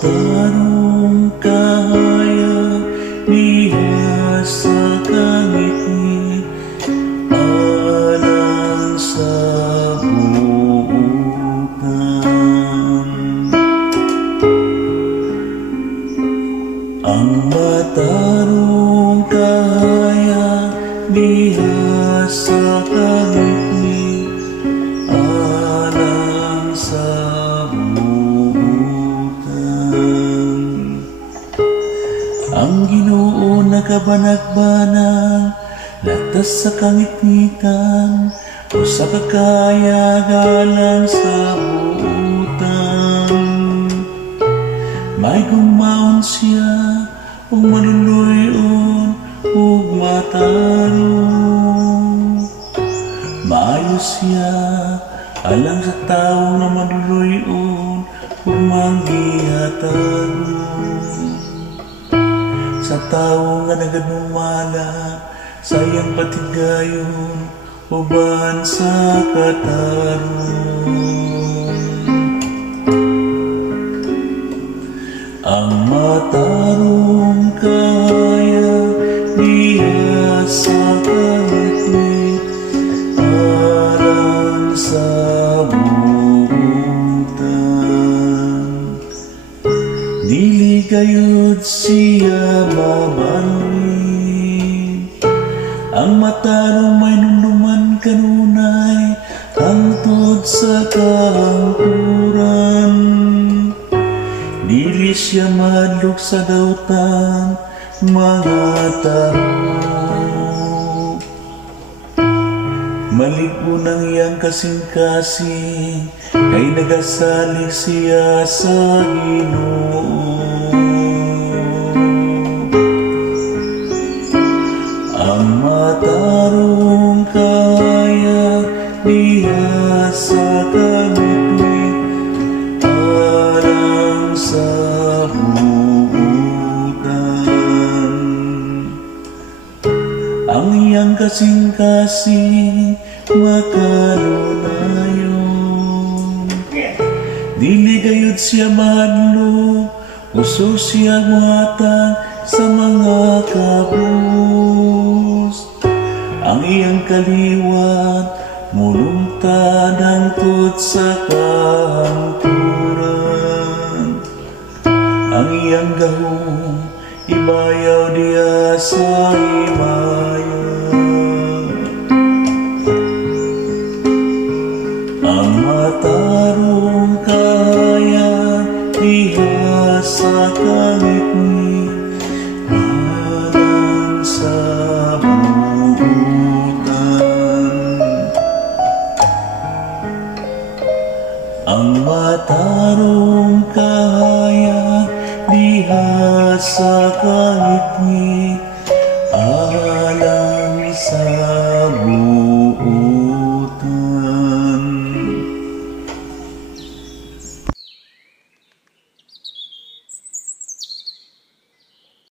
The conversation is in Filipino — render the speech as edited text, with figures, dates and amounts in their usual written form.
matarong kahaya diha sa kangit-ngit alang sa buutan. Ang matarong kahaya diha sa kangit-ngit alang sa ang Ginoo nakabanag-banag latas sa kangit-ngitan o sa kakaya galang sa buutan. May gumaon siya o maluluyon o matarong. Maayo siya alang sa taong na maluluyon o manggihatag. Sa tao nga naganumala sayang patigayon uban sa katarong. Ang matarong kaya diha sa kangit-ngit alang sa buutan. Dili gayud siya mabalin. Ang matarong may nunduman kanunay hangtod sa kahangturan. Dili siya madlok sa dautan mga tao. Malig-o ng iyang kasing-kasing kay nagasalig siya sa Ginoo. Ang matarong kaya diha sa kangit-ngit alang sa buutan. Ang iyang kasing-kasing makalunayon. Dili gayud siya mahadlok, uso siya muhatag sa mga kabus. Ang iyang kaliwat mulungtad hangtod sa kahangturan. Ang iyang gahom ibayaw diha sa himayan. Ang matarong kaya diha sa kangit-ngit alang sa buutan. Ang matarong kaya diha sa kangit-ngit